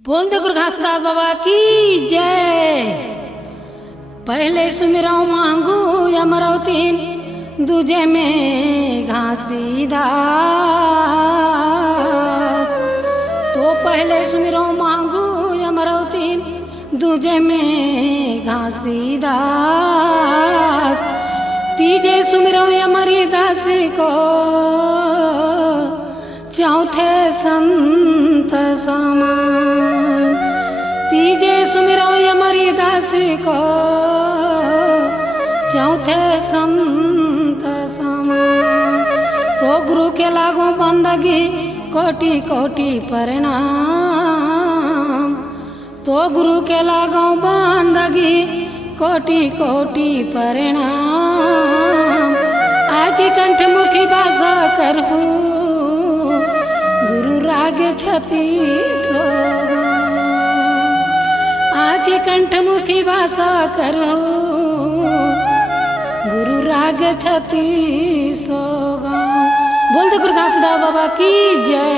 बोल दे गुरु घासदास बाबा की जय। पहले सुमिरौ मांगू अमरौ तीन, दूजे में घासीदास। तो पहले सुमिरौ मांगू अमरौ तीन, दूजे में घासीदास। तीजे सुमिरौ अमरी दास को, चौथे संत समान। तीजे सुमिरौ अमरी दास को, चौथे संत समान। तो गुरु के लागू बंदगी कोटि कोटि प्रणाम। तो गुरु के लागू बंदगी कोटि कोटि प्रणाम। आकी कंठ मुखी भाषा करहु, गुरु राग छति सोगा। आके कंठ मुखी भाषा करो, गुरु राग छति सोगा। बोल दे गुरु घासदास बाबा की जय।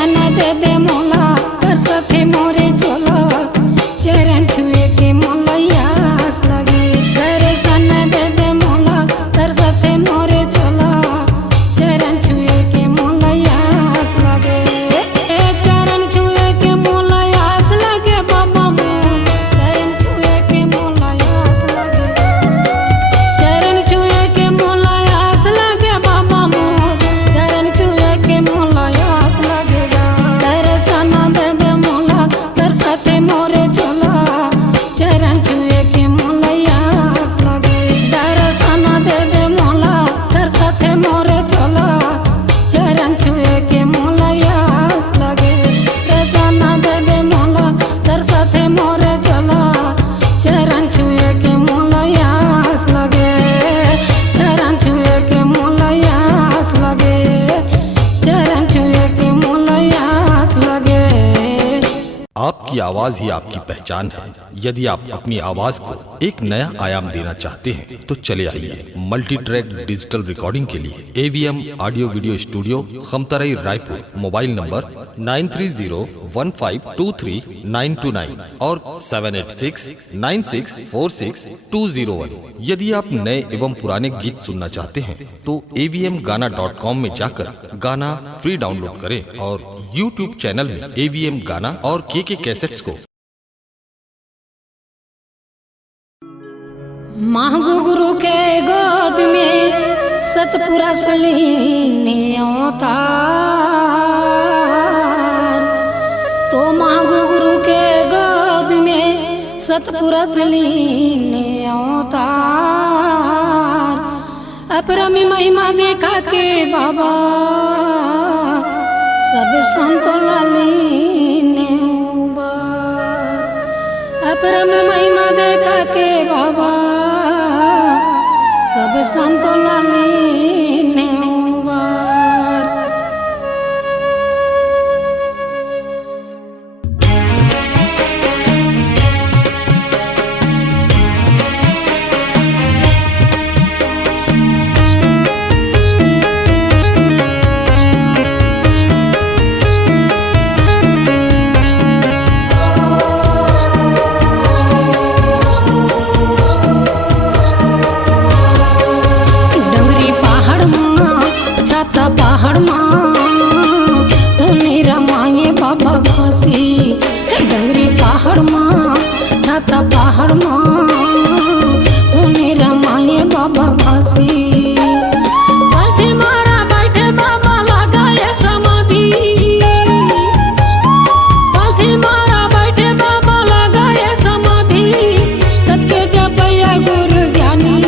दर्शन दे दे मोला तरसथे मोरे चोला चरण छुए के मोला आस लगे दर्शन दे दे मोला तरसथे मोरे चोला चरण छुए के मोला आस लगे चरण छुए के मोला आस लगे बाबा मोर चरण छुए के मोला आस लगे चरण छुए के मोला आस लगे बाबा मोर चरण छुए के मोला आस लगेगा दर्शन दे दे मोला तरसथे मोरे चोला चरण छुए के मोला आस लगे दर्शन दे दे मोला तरसथे मोरे चोला चरण छुए के मोला आस लगे दर्शन दे दे मोला तरसथे मोरे चोला चरण छुए के मोला आस लगे चरण छुए के मोला आस लगे चरण छुए के मोला आस लगे। आपकी आवाज ही आपकी पहचान है। यदि आप अपनी आवाज को एक नया आयाम देना चाहते हैं तो चले आइए मल्टी ट्रैक डिजिटल रिकॉर्डिंग के लिए AVM audio video studio Khamtarai Raipur. Mobile number 9301523929 और 7869646201। यदि आप नए एवं पुराने गीत सुनना चाहते हैं तो avmgana.com में जाकर गाना फ्री डाउनलोड करें और YouTube चैनल में AVM गाना और KK कैसेट्स को मांगू गुरु के गोद में सतपुरा सलीने अवतार तो मांगू गुरु के गोद में सतपुरा सलीने अवतार अपरमी महिमा देखा के बाबा सब संतो लालीने उबार अपरम महिमा देखा के बाबा सब संतो लालीने उबार। पहाड़ माँ तूने रमाए बाबा घासी डंगरी पहाड़ माँ छाता पहाड़ माँ तूने रमाए बाबा घासी बैठे मारा बैठे बाबा लगाए समाधि बैठे मारा बैठे बाबा लगाए समाधि सत्य जपया गुरु ज्ञानी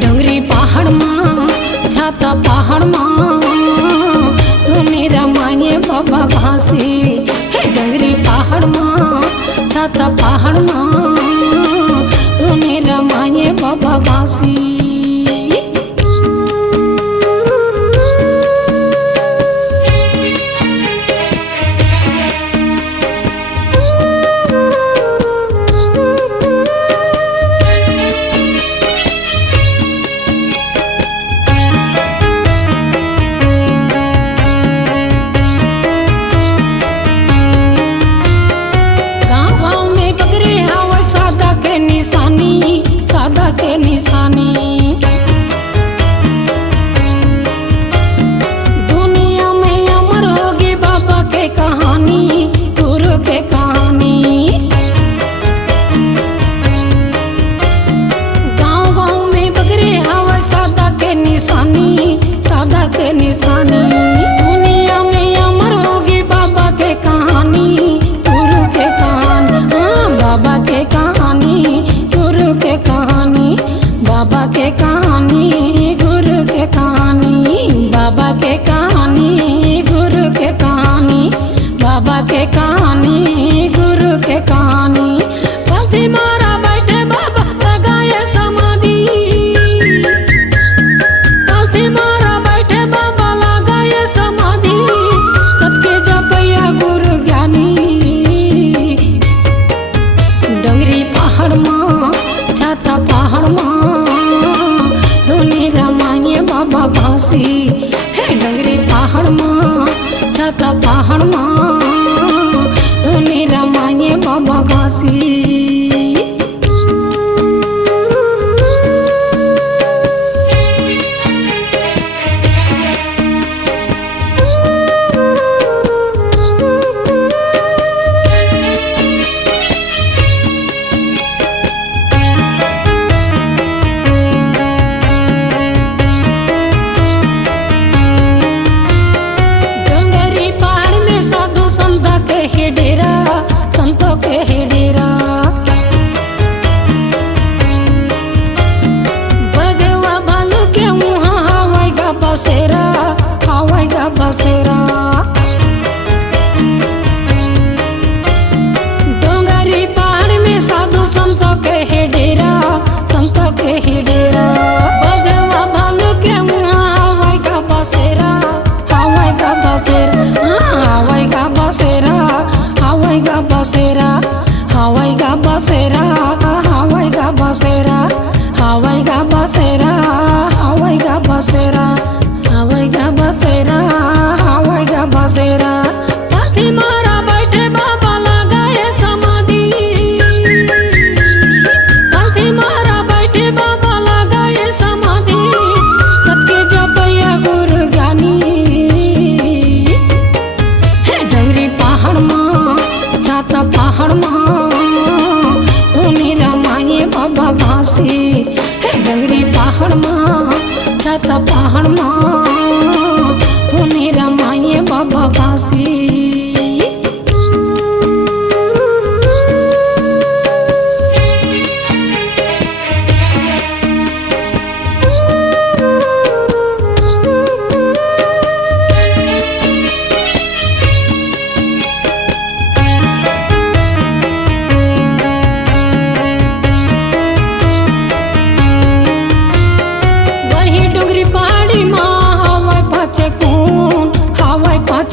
डंगरी पहाड़ माँ छाता पहाड़ माँ तूने रमाए बाबा घासी डंगरी पहाड़ माँ छाता पहाड़ माँ तूने रमाए बाबा घासी। के निशानी दुनिया में अमर होगी बाबा के कहानी गुरु के कहानी गाँव में बकरे हवा सादा के निशानी सादा के निशानी दुनिया में अमर होगी बाबा के कहानी गुरु के कहानी हाँ बाबा के कहानी गुरु के कहानी बाबा के कहानी गुरु के कहानी बाबा के कहानी गुरु के कहानी बाबा के कहानी गुरु के कहानी पलथी मारा बैठे बाबा लगाए समाधि पलथी मारा बैठे बाबा लगाए समाधि सबके जपया गुरु ज्ञानी डंगरी पहाड़ माँ छाता पहाड़ माँ तूने रमाए बाबा घासी डंगरी पहाड़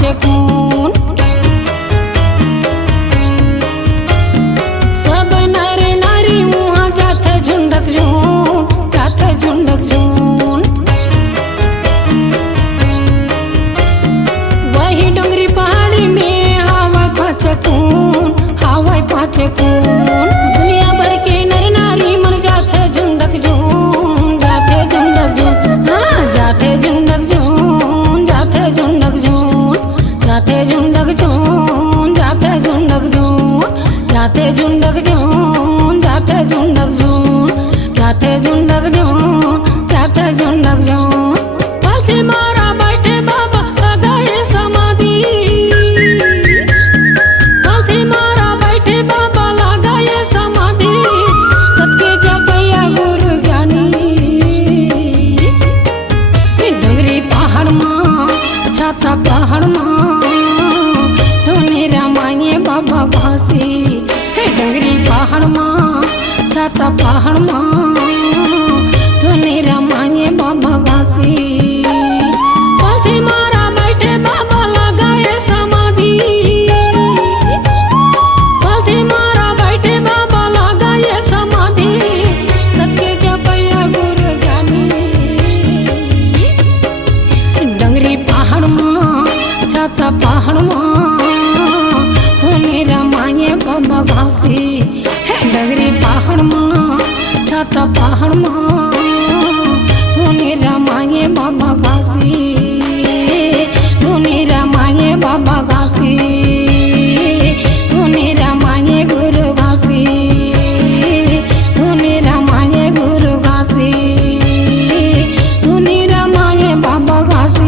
पाचे खून। सब नर नारी वहाँ जाते झुंडक झून, जाते झुंडक झून। वही डोंगरी पहाड़ी में हवाई पाचे खून, हवाई पाचे खून। दुनिया भर के नर नारी मर जाते झुंडक झून, जाते झुंडक झून। हाँ जाते झुंडक झून, जाते झुंडक झून, जाते झुंडक झून, जाते झुंडक झून, जाते झुंडक झून, जाते झुंडक झून, जाते झुंडक झून, जाते झुंडक झून। पालथी मारा बैठे बाबा लगाए समाधि, पालथी मारा बैठे बाबा लगाए समाधि। सबके जपैया गुरु ज्ञानी। डोंगरी पहाड़ माँ छाता पहाड़ माँ धुने रामायण बाबा घासी। डोंगरी पहाड़ माँ छाता पहाड़ माँ धुने रामायण बाबा घासी। पालथी मारा बैठे बाबा लगाए समाधि, पालथी मारा बैठे बाबा लगाए समाधि। सबके जपैया गुरु ज्ञानी। डोंगरी पहाड़ माँ छाता पहाड़ माँ धुने रामायण बाबा घासी। डोंगरी पहाड़ माँ छाता पहाड़ माँ धुने रामायण बाबा घासी, धुने रामायण बाबा घासी, धुने रामायण गुरु घासी, धुने रामायण गुरु घासी, धुने रामायण बाबा घासी।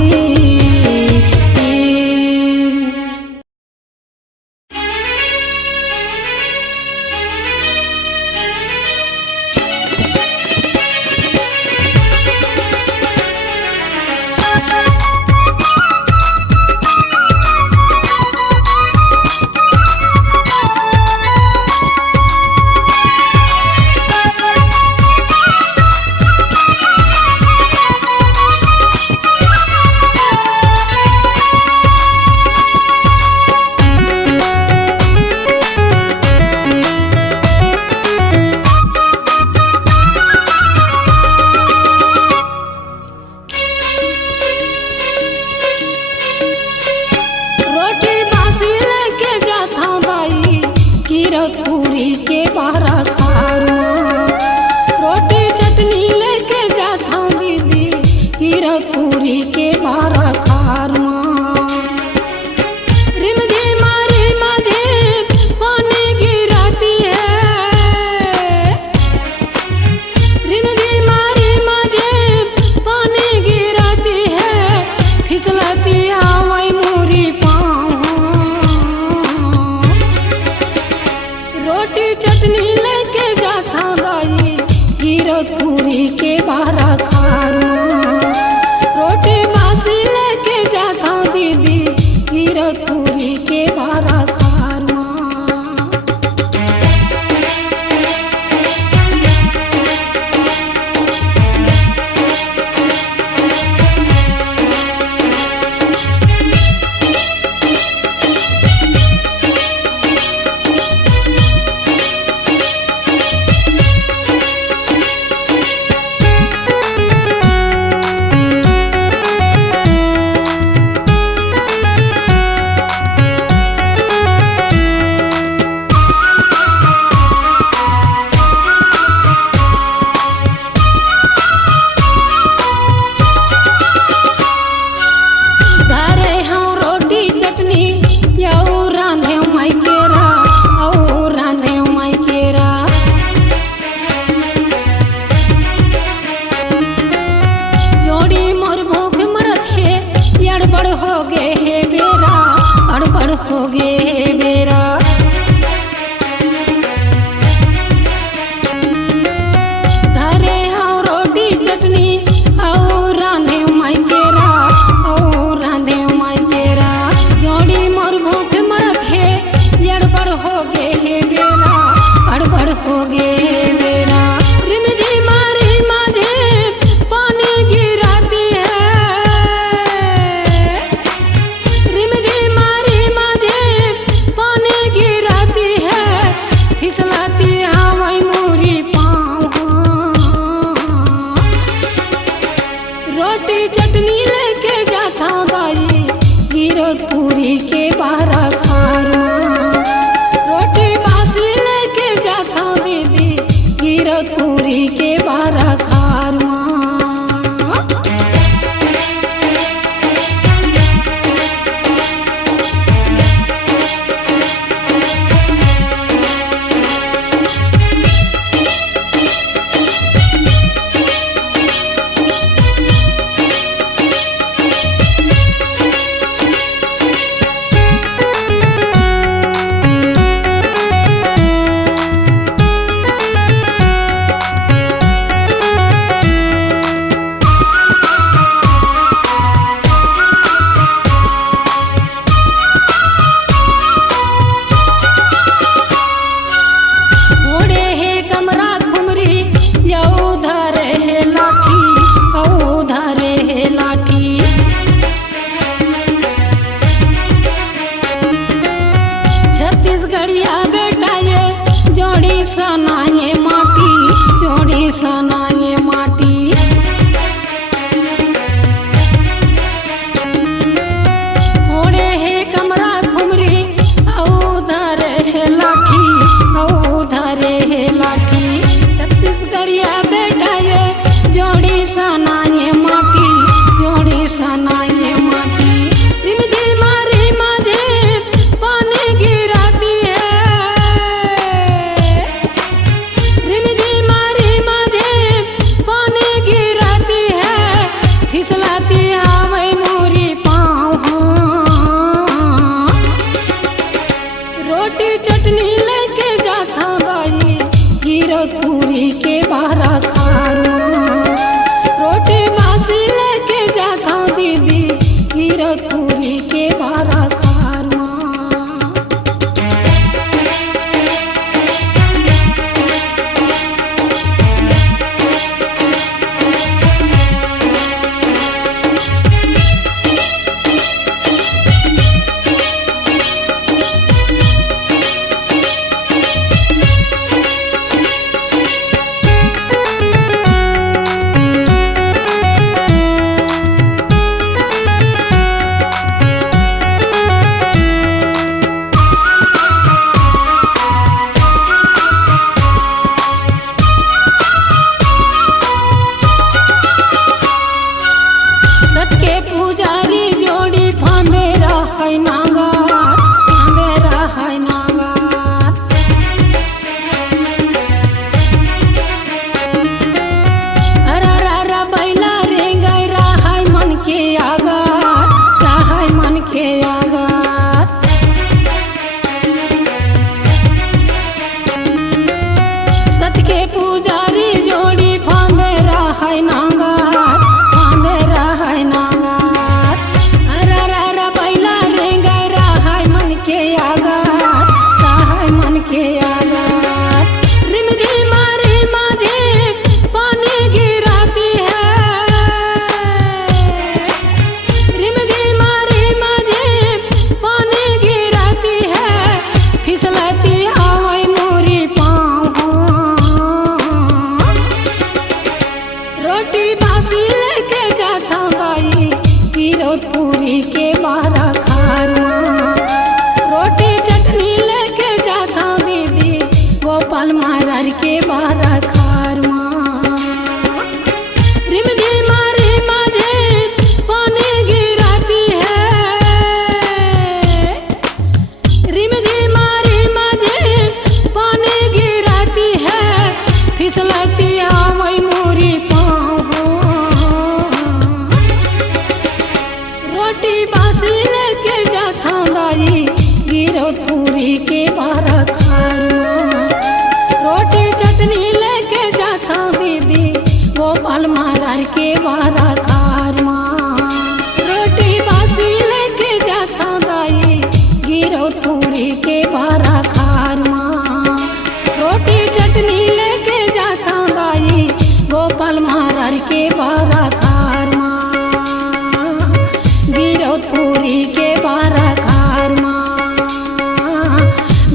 रोटी बासी लेके जाता हूँ दाई कीरतपुरी के बाहरा खारुआ। रोटी चटनी लेके जाता हूँ दीदी कीरतपुरी के बाहरा खारुआ। रिमझिमा रिमझिम पानी गिराती है, रिमझिमा रिमझिम पानी गिराती है। फिसलती हवाई मोरी पाँव। रोटी चटनी लेके जाता हूँ दाई कीरतपुरी के बाहरा खारुआ। रोटी बासी लेके जाता हूँ दीदी कीरतपुरी के बाहरा खारुआ। रिमझिम बारा खारमा रोटी बासी लेके जाता हूँ दीदी गिरतपुरी के बारा खारमा। गिरतपुरी के बारा खारमा रोटी चटनी लेके जाता हूँ दीदी गोपाल महाराज के बारा खारमा। रिमझिमा रिमा झिम पानी गिराती है रिमझिमा रिमा झिम पानी गिराती है फिसलती आवई मोरी पाँव रोटी बासी लेके जाता हूँ दाई गिरतपुरी के बारा खारमा रोटी चटनी लेके जाता हूँ दीदी गोपाल महाराज के बारा खारमा। रोटी बासी लेके जाता हूँ दाई गिरतपुरी के बारा खारमा रोटी चटनी लेके जाता हूँ दाई गोपाल महाराज के बारा खारमा गिरतपुरी के बारा खारमा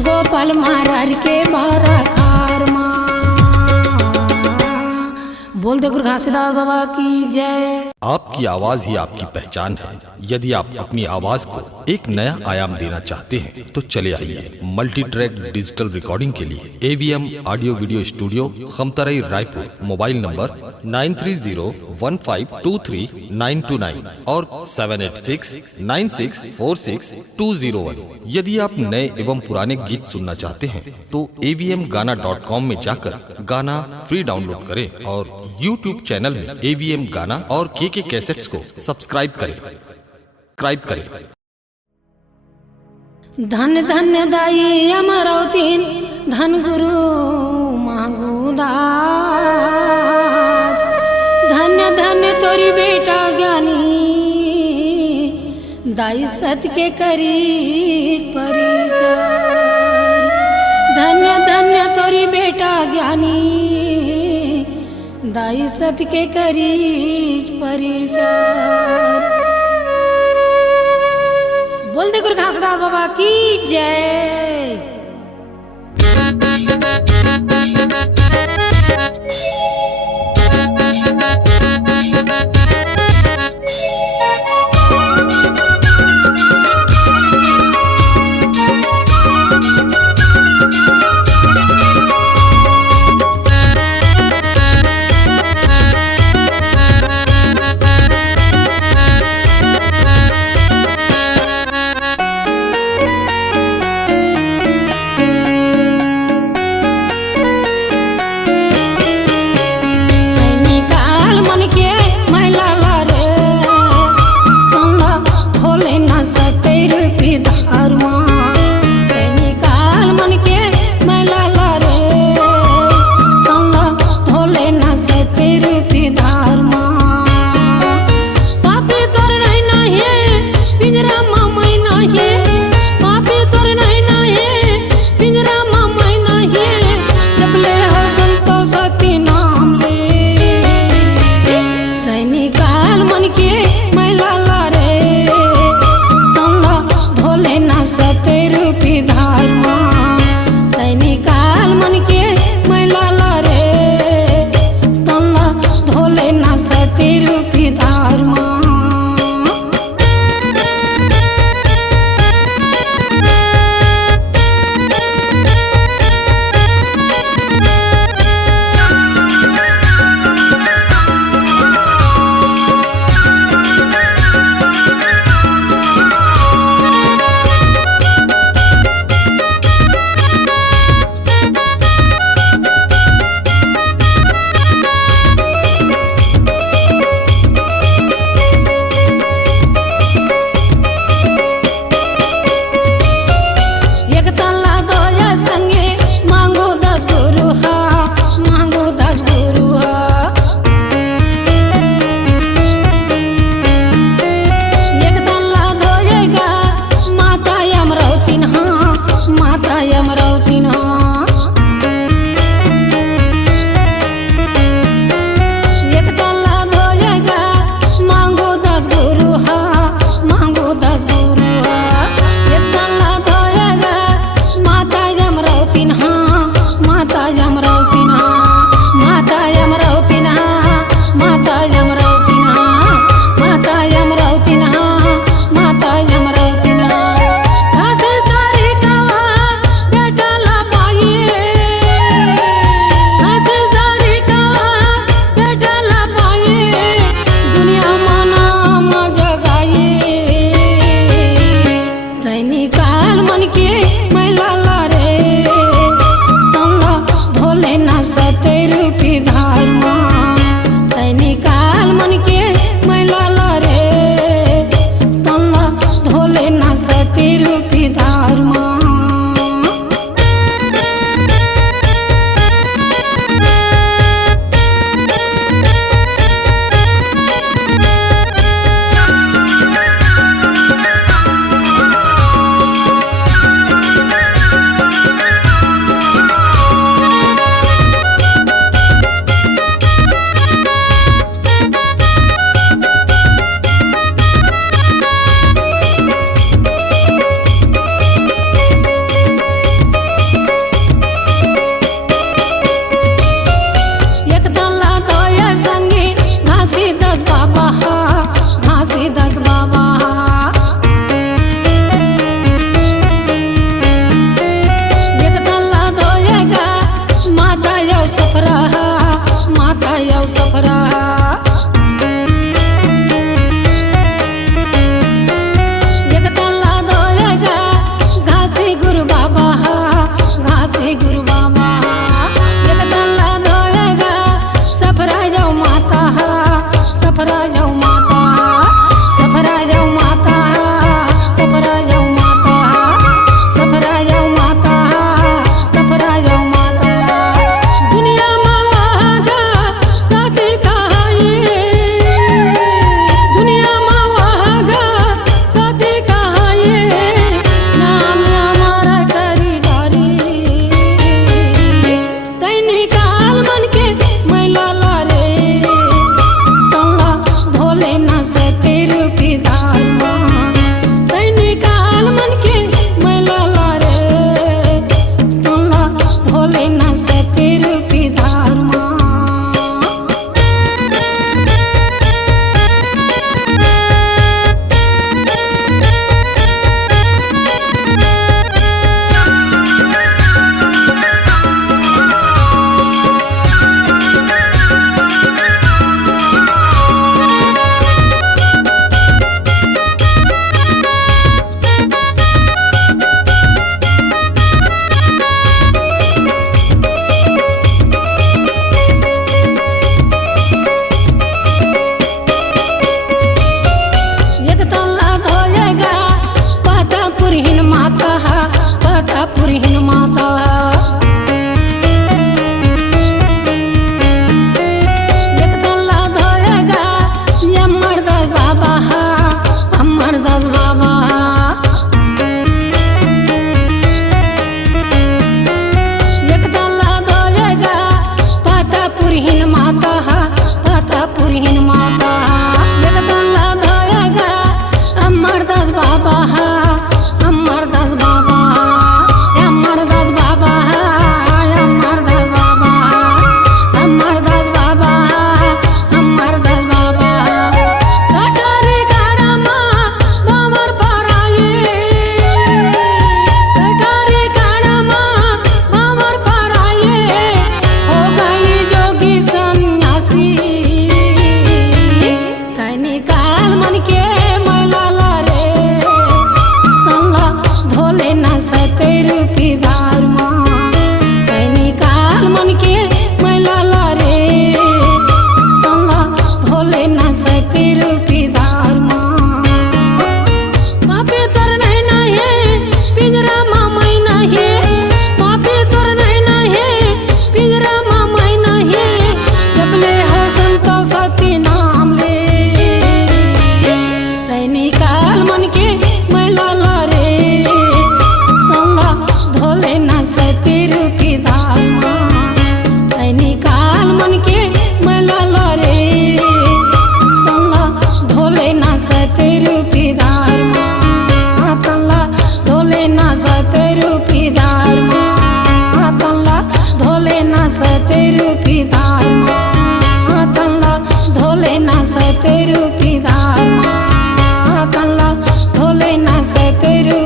गोपाल महाराज के बारा खारमा। बोल दे गुरु घासीदास बाबा की जय। आपकी आवाज ही आपकी पहचान है। यदि आप अपनी आवाज को एक नया आयाम देना चाहते हैं तो चले आइए मल्टी ट्रैक डिजिटल रिकॉर्डिंग के लिए AVM audio video studio Khamtarai Raipur. Mobile number 9301523929 और 7869646201। यदि आप नए एवं पुराने गीत सुनना चाहते हैं तो avmgana.com में जाकर गाना फ्री डाउनलोड करें और YouTube चैनल में AVM गाना और KK कैसेट्स को सब्सक्राइब करें। धन धन्य दाई अमरौतीन धन गुरु मांगूदास धन्य धन्य तोरी बेटा ज्ञानी दाई सत के करी परिचय धन्य धन्य तोरी बेटा ज्ञानी दाई सत के करी परिचय। बोल दे गुरु घासीदास बाबा की जय।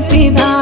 પીધા